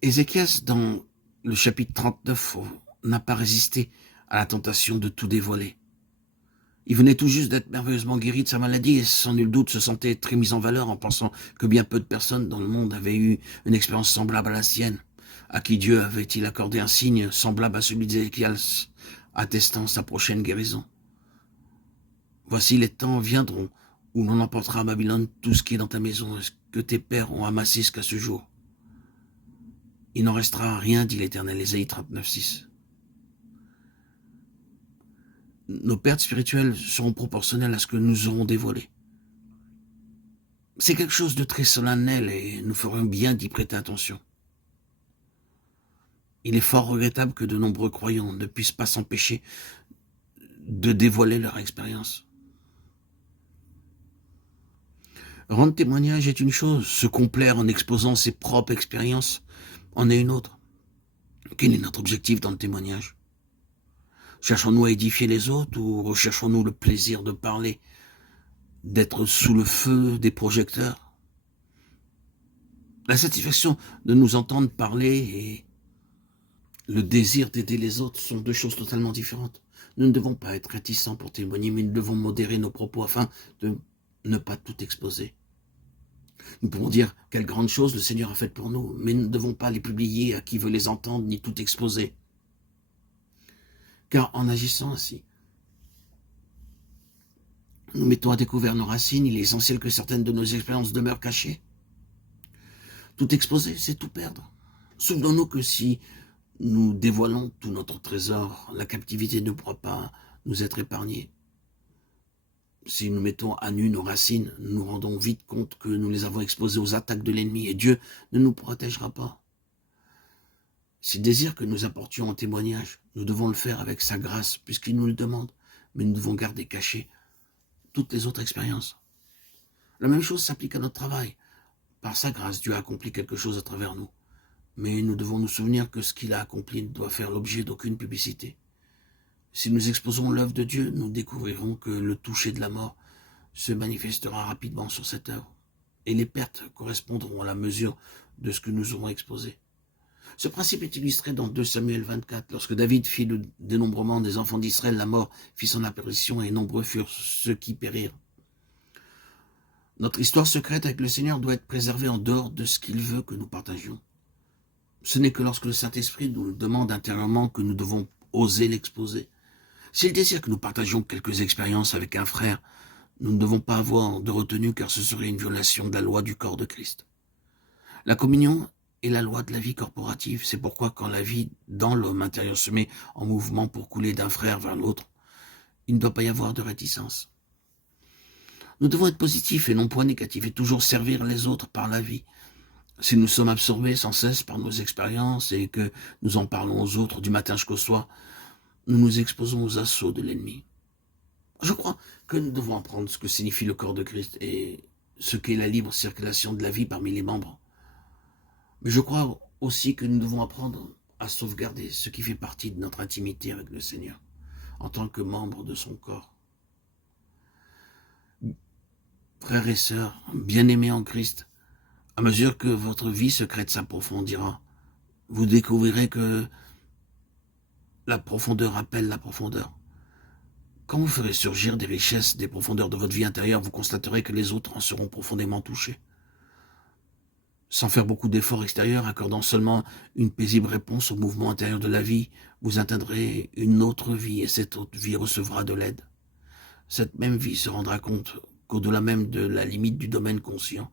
Ézéchias, dans le chapitre 39, n'a pas résisté à la tentation de tout dévoiler. Il venait tout juste d'être merveilleusement guéri de sa maladie et sans nul doute se sentait très mis en valeur en pensant que bien peu de personnes dans le monde avaient eu une expérience semblable à la sienne. À qui Dieu avait-il accordé un signe semblable à celui d'Ézéchias, attestant sa prochaine guérison? Voici les temps viendront où l'on emportera à Babylone tout ce qui est dans ta maison et ce que tes pères ont amassé jusqu'à ce jour. Il n'en restera rien, dit l'Éternel, Ésaïe 39:6. Nos pertes spirituelles seront proportionnelles à ce que nous aurons dévoilé. C'est quelque chose de très solennel et nous ferons bien d'y prêter attention. Il est fort regrettable que de nombreux croyants ne puissent pas s'empêcher de dévoiler leur expérience. Rendre témoignage est une chose, se complaire en exposant ses propres expériences en est une autre. Quel est notre objectif dans le témoignage? Cherchons-nous à édifier les autres ou recherchons-nous le plaisir de parler, d'être sous le feu des projecteurs? La satisfaction de nous entendre parler et le désir d'aider les autres sont deux choses totalement différentes. Nous ne devons pas être réticents pour témoigner, mais nous devons modérer nos propos afin de ne pas tout exposer. Nous pouvons dire quelle grande chose le Seigneur a faite pour nous, mais nous ne devons pas les publier à qui veut les entendre, ni tout exposer. Car en agissant ainsi, nous mettons à découvert nos racines. Il est essentiel que certaines de nos expériences demeurent cachées. Tout exposer, c'est tout perdre. Souvenons-nous que si nous dévoilons tout notre trésor, la captivité ne pourra pas nous être épargnée. Si nous mettons à nu nos racines, nous nous rendons vite compte que nous les avons exposées aux attaques de l'ennemi et Dieu ne nous protégera pas. S'il désire que nous apportions un témoignage, nous devons le faire avec sa grâce puisqu'il nous le demande, mais nous devons garder cachées toutes les autres expériences. La même chose s'applique à notre travail. Par sa grâce, Dieu a accompli quelque chose à travers nous. Mais nous devons nous souvenir que ce qu'il a accompli ne doit faire l'objet d'aucune publicité. Si nous exposons l'œuvre de Dieu, nous découvrirons que le toucher de la mort se manifestera rapidement sur cette œuvre, et les pertes correspondront à la mesure de ce que nous aurons exposé. Ce principe est illustré dans 2 Samuel 24. Lorsque David fit le dénombrement des enfants d'Israël, la mort fit son apparition et nombreux furent ceux qui périrent. Notre histoire secrète avec le Seigneur doit être préservée en dehors de ce qu'il veut que nous partagions. Ce n'est que lorsque le Saint-Esprit nous le demande intérieurement que nous devons oser l'exposer. S'il désire que nous partagions quelques expériences avec un frère, nous ne devons pas avoir de retenue car ce serait une violation de la loi du corps de Christ. La communion est la loi de la vie corporative. C'est pourquoi quand la vie dans l'homme intérieur se met en mouvement pour couler d'un frère vers l'autre, il ne doit pas y avoir de réticence. Nous devons être positifs et non point négatifs et toujours servir les autres par la vie. Si nous sommes absorbés sans cesse par nos expériences et que nous en parlons aux autres du matin jusqu'au soir, nous nous exposons aux assauts de l'ennemi. Je crois que nous devons apprendre ce que signifie le corps de Christ et ce qu'est la libre circulation de la vie parmi les membres. Mais je crois aussi que nous devons apprendre à sauvegarder ce qui fait partie de notre intimité avec le Seigneur, en tant que membre de son corps. Frères et sœurs, bien-aimés en Christ, à mesure que votre vie secrète s'approfondira, vous découvrirez que la profondeur appelle la profondeur. Quand vous ferez surgir des richesses des profondeurs de votre vie intérieure, vous constaterez que les autres en seront profondément touchés. Sans faire beaucoup d'efforts extérieurs, accordant seulement une paisible réponse au mouvement intérieur de la vie, vous atteindrez une autre vie et cette autre vie recevra de l'aide. Cette même vie se rendra compte qu'au-delà même de la limite du domaine conscient,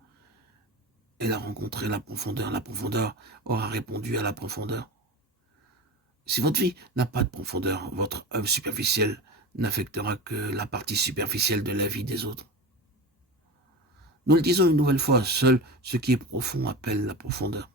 elle a rencontré la profondeur aura répondu à la profondeur. Si votre vie n'a pas de profondeur, votre œuvre superficielle n'affectera que la partie superficielle de la vie des autres. Nous le disons une nouvelle fois, seul ce qui est profond appelle la profondeur.